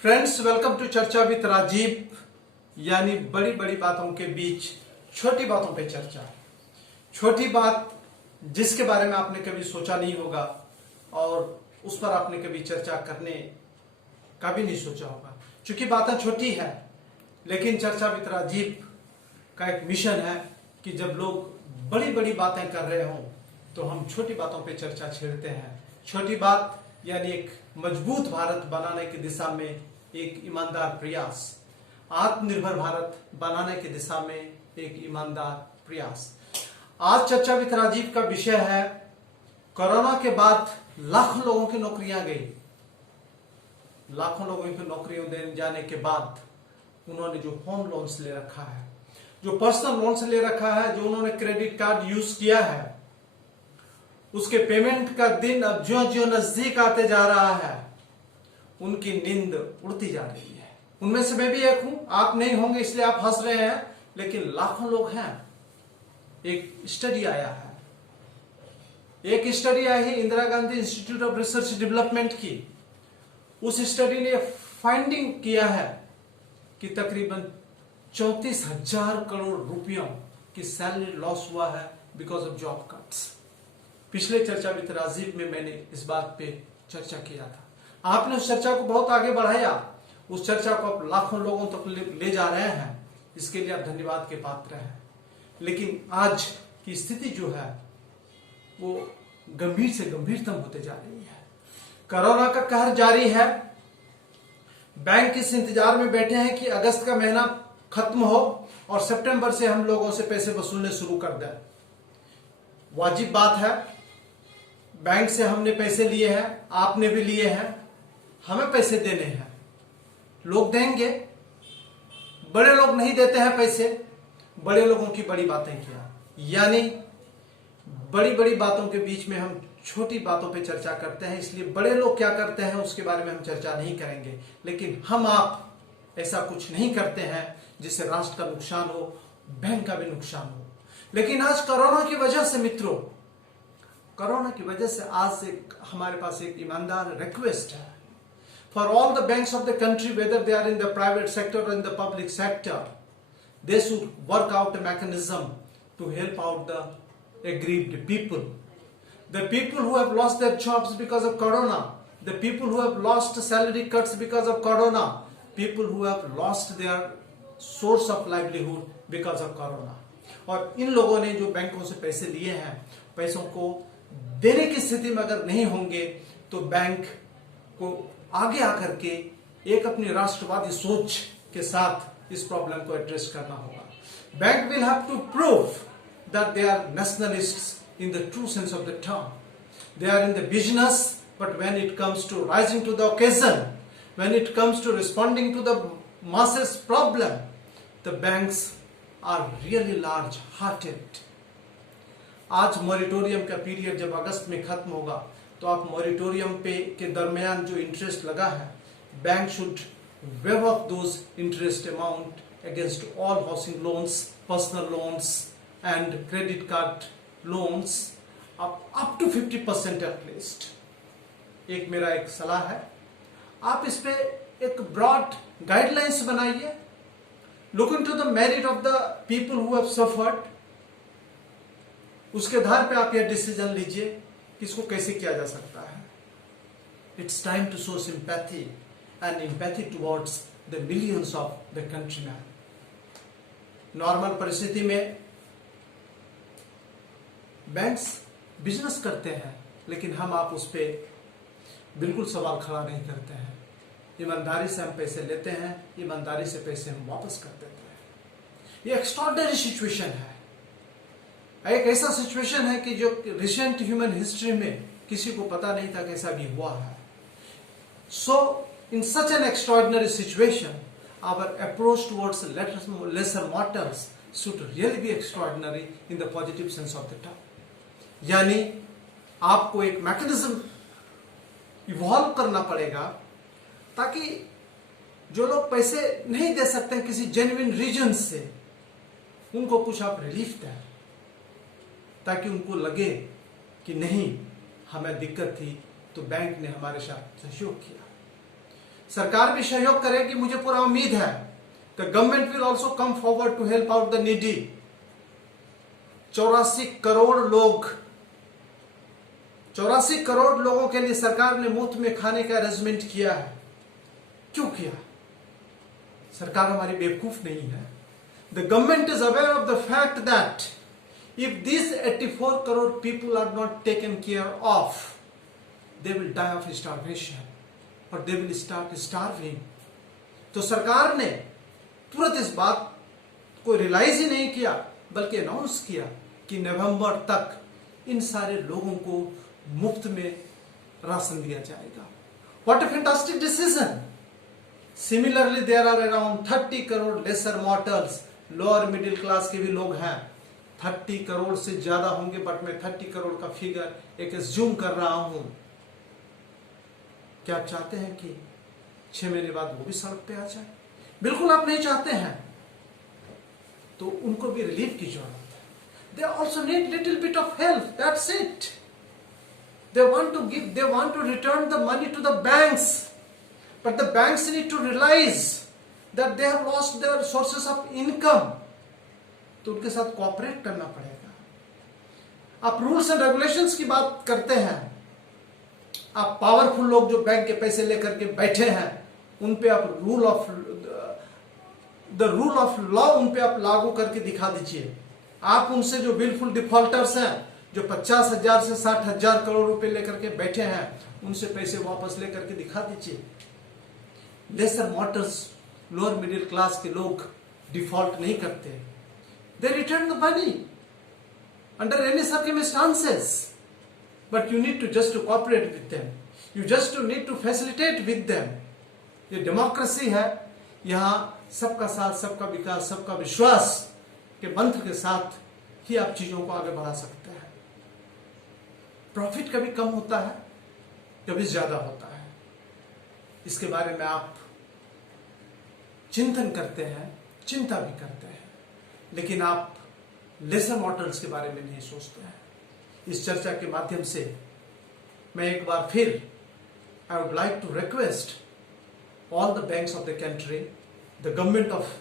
Friends, welcome to चर्चा with Rajiv. यानी बड़ी बड़ी बातों के बीच छोटी बातों पे चर्चा। छोटी बात जिसके बारे में आपने कभी सोचा नहीं होगा और उस पर आपने कभी चर्चा करने का भी नहीं सोचा होगा। चूंकि बातें छोटी है, लेकिन चर्चा विद राजीव का एक मिशन है कि जब लोग बड़ी बड़ी बातें कर रहे हों तो हम छोटी बातों पे चर्चा छेड़ते हैं। छोटी बात यानी एक मजबूत भारत बनाने की दिशा में एक ईमानदार प्रयास, आत्मनिर्भर भारत बनाने की दिशा में एक ईमानदार प्रयास। आज चर्चा विद राजीव का विषय है कोरोना के बाद लाखों लोगों की नौकरियां गई। लाखों लोगों की नौकरियों देने जाने के बाद उन्होंने जो होम लोन्स ले रखा है, जो पर्सनल लोन्स ले रखा है, जो उन्होंने क्रेडिट कार्ड यूज किया है, उसके पेमेंट का दिन अब ज्यों ज्यों नजदीक आते जा रहा है, उनकी नींद उड़ती जा रही है। उनमें से मैं भी एक हूं। आप नहीं होंगे इसलिए आप हंस रहे हैं, लेकिन लाखों लोग हैं। एक स्टडी आया है, एक स्टडी आई है Indira Gandhi institute of research development की। उस स्टडी ने फाइंडिंग किया है कि तकरीबन 34,000 करोड़ रुपयों की सैलरी लॉस हुआ है बिकॉज ऑफ जॉब कट्स। पिछले चर्चा विद राजीव में मैंने इस बात पे चर्चा किया था। आपने उस चर्चा को बहुत आगे बढ़ाया, उस चर्चा को आप लाखों लोगों तक ले जा रहे हैं, इसके लिए आप धन्यवाद के पात्र हैं। लेकिन आज की स्थिति जो है वो गंभीर से गंभीरतम होते जा रही है। कोरोना का कहर जारी है। बैंक इस इंतजार में बैठे हैं कि अगस्त का महीना खत्म हो और सितंबर से हम लोगों से पैसे वसूलने शुरू कर दें। वाजिब बात है, बैंक से हमने पैसे लिए हैं, आपने भी लिए हैं, हमें पैसे देने हैं। लोग देंगे, बड़े लोग नहीं देते हैं पैसे। बड़े लोगों की बड़ी बातें क्या, यानी बड़ी बड़ी बातों के बीच में हम छोटी बातों पे चर्चा करते हैं। इसलिए बड़े लोग क्या करते हैं उसके बारे में हम चर्चा नहीं करेंगे, लेकिन हम आप ऐसा कुछ नहीं करते हैं जिससे राष्ट्र का नुकसान हो, बैंक का भी नुकसान हो। लेकिन आज कोरोना की वजह से मित्रों, कोरोना की वजह से आज से हमारे पास एक ईमानदार रिक्वेस्ट है for all the banks of the country, whether they are in the private sector और in the public sector, they should work out a mechanism to help out the aggrieved people, the people who have lost their jobs because of corona, the people who have lost salary cuts because of corona, people who have lost their source of livelihood because of corona। और इन लोगों ने जो बैंकों से पैसे लिए हैं, पैसों को देने की स्थिति में अगर नहीं होंगे तो बैंक को आगे आकर के एक अपनी राष्ट्रवादी सोच के साथ इस प्रॉब्लम को एड्रेस करना होगा। Bank will have to prove that they are nationalists in the true sense of the term. They are in the business, but when it comes to rising to the occasion, when it comes to responding to the masses problem, the banks are really large hearted। आज moratorium का period जब अगस्त में खत्म होगा तो आप moratorium पे के दरमियान जो इंटरेस्ट लगा है, bank should wave of those interest amount against all housing loans, personal loans and credit card loans up to 50% at least। एक मेरा एक सलाह है, आप इस पे एक ब्रॉड गाइडलाइंस बनाइए, look into the merit of the people who have suffered. उसके आधार पे आप यह डिसीजन लीजिए कि इसको कैसे किया जा सकता है। It's time to show sympathy and empathy towards the millions of the countryman. Normal परिस्थिति में बैंक्स बिजनेस करते हैं, लेकिन हम आप उस पर बिल्कुल सवाल खड़ा नहीं करते हैं। ईमानदारी से हम पैसे लेते हैं, ईमानदारी से पैसे हम वापस कर देते हैं। ये एक्स्ट्रॉर्डिनरी सिचुएशन है, एक ऐसा सिचुएशन है कि जो रिसेंट ह्यूमन हिस्ट्री में किसी को पता नहीं था कि ऐसा भी हुआ है। So in such an extraordinary situation our approach towards lesser mortals should really be extraordinary in the positive sense of the term. यानी आपको एक मैकेनिज्म इवॉल्व करना पड़ेगा ताकि जो लोग पैसे नहीं दे सकते हैं किसी जेन्युइन रीजन से, उनको कुछ आप रिलीफ दें, ताकि उनको लगे कि नहीं, हमें दिक्कत थी तो बैंक ने हमारे साथ सहयोग किया। सरकार भी सहयोग करेगी, मुझे पूरा उम्मीद है। The government will also come forward to help out the needy. 84 crore लोगों के लिए सरकार ने मुफ्त में खाने का अरेंजमेंट किया है। क्यों किया? सरकार हमारी बेवकूफ नहीं है। The government is aware of the fact that if these 84 crore people are not taken care of, they will die of starvation or they will start starving. तो सरकार ने तुरंत इस बात को रियलाइज ही नहीं किया, बल्कि अनाउंस किया कि नवंबर तक इन सारे लोगों को मुफ्त में राशन दिया जाएगा। What a fantastic decision! Similarly, there are around 30 crore lesser mortals, lower middle class के भी लोग हैं। 30 करोड़ से ज्यादा होंगे, बट मैं 30 करोड़ का फिगर एक एज्यूम कर रहा हूं। क्या आप चाहते हैं कि 6 महीने बाद वो भी सड़क पे आ जाए? बिल्कुल आप नहीं चाहते हैं। तो उनको भी रिलीफ की जरूरत है। They also need little bit of help, that's it. They want to give, they want to return the money to the banks, but the banks need to realise that they have lost their sources of income. तो उनके साथ cooperate करना पड़ेगा। आप rules and regulations की बात करते हैं, आप पावरफुल लोग जो बैंक के पैसे लेकर के बैठे हैं उन पे आप रूल ऑफ लॉ उन पे आप लागू करके दिखा दीजिए। आप उनसे जो बिल्कुल डिफॉल्टर्स हैं, जो 50,000 से 60,000 करोड़ रुपए लेकर के बैठे हैं, उनसे पैसे वापस लेकर के दिखा दीजिए। Lesser mortals, lower middle class के लोग डिफॉल्ट नहीं करते। They return the money under any circumstances, but you need to just to cooperate with them. You just to need to facilitate with them. ये डेमोक्रेसी है। यहाँ सबका साथ, सबका विकास, सबका विश्वास के मंत्र के साथ ही आप चीजों को आगे बढ़ा सकते हैं। प्रॉफिट कभी कम होता है, कभी ज्यादा होता है। इसके बारे में आप चिंतन करते हैं, चिंता भी करते हैं, लेकिन आप लेसर मॉर्टल्स के बारे में नहीं सोचते हैं। इस चर्चा के माध्यम से मैं एक बार फिर I would like to request all the banks of the country, the government of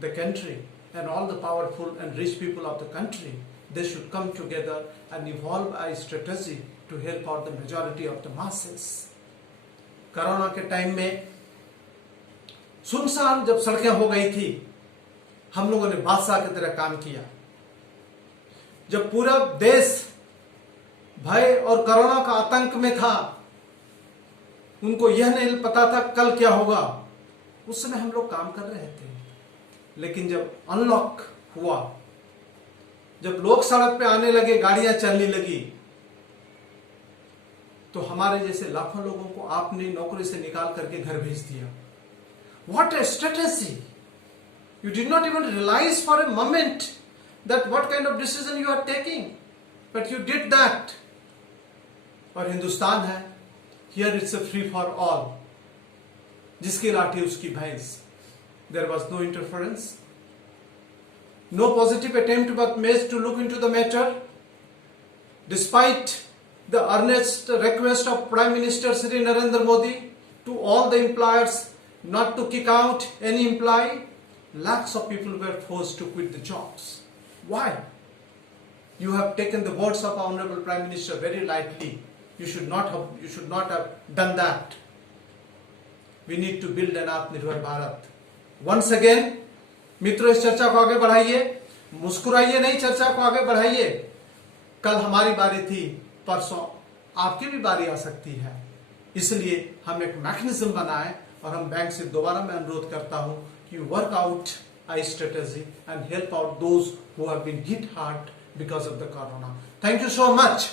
the country and all the powerful and rich people of the country, they should come together and evolve a strategy to help out the majority of the masses. Corona के time में सुनसान जब सड़कें हो गई थी, हम लोगों ने बादशाह की तरह काम किया। जब पूरा देश भय और कोरोना का आतंक में था, उनको यह नहीं पता था कल क्या होगा, उस समय हम लोग काम कर रहे थे। लेकिन जब अनलॉक हुआ, जब लोग सड़क पे आने लगे, गाड़ियां चलने लगी, तो हमारे जैसे लाखों लोगों को आपने नौकरी से निकाल करके घर भेज दिया। What a strategy! You did not even realize for a moment that what kind of decision you are taking, but you did that. और हिंदुस्तान है, here it's a free for all. जिसकी लाठी उसकी भैंस। There was no interference, no positive attempt was made to look into the matter, despite the earnest request of Prime Minister Shri Narendra Modi to all the employers not to kick out any employee. Lakhs of people were forced to quit the jobs. Why? You have taken the words of our Honorable Prime Minister very lightly. You should not have done that. We need to build an Atmanirbhar Bharat. Once again, मित्रों, इस चर्चा को आगे बढ़ाइए, मुस्कुराइए नहीं, चर्चा को आगे बढ़ाइए। कल हमारी बारी थी, परसों आपकी भी बारी आ सकती है। इसलिए हम एक मैकेनिज्म बनाएं, और हम बैंक से दोबारा मैं अनुरोध करता हूं कि work out a strategy and help out those who have been hit hard because of the corona. Thank you so much.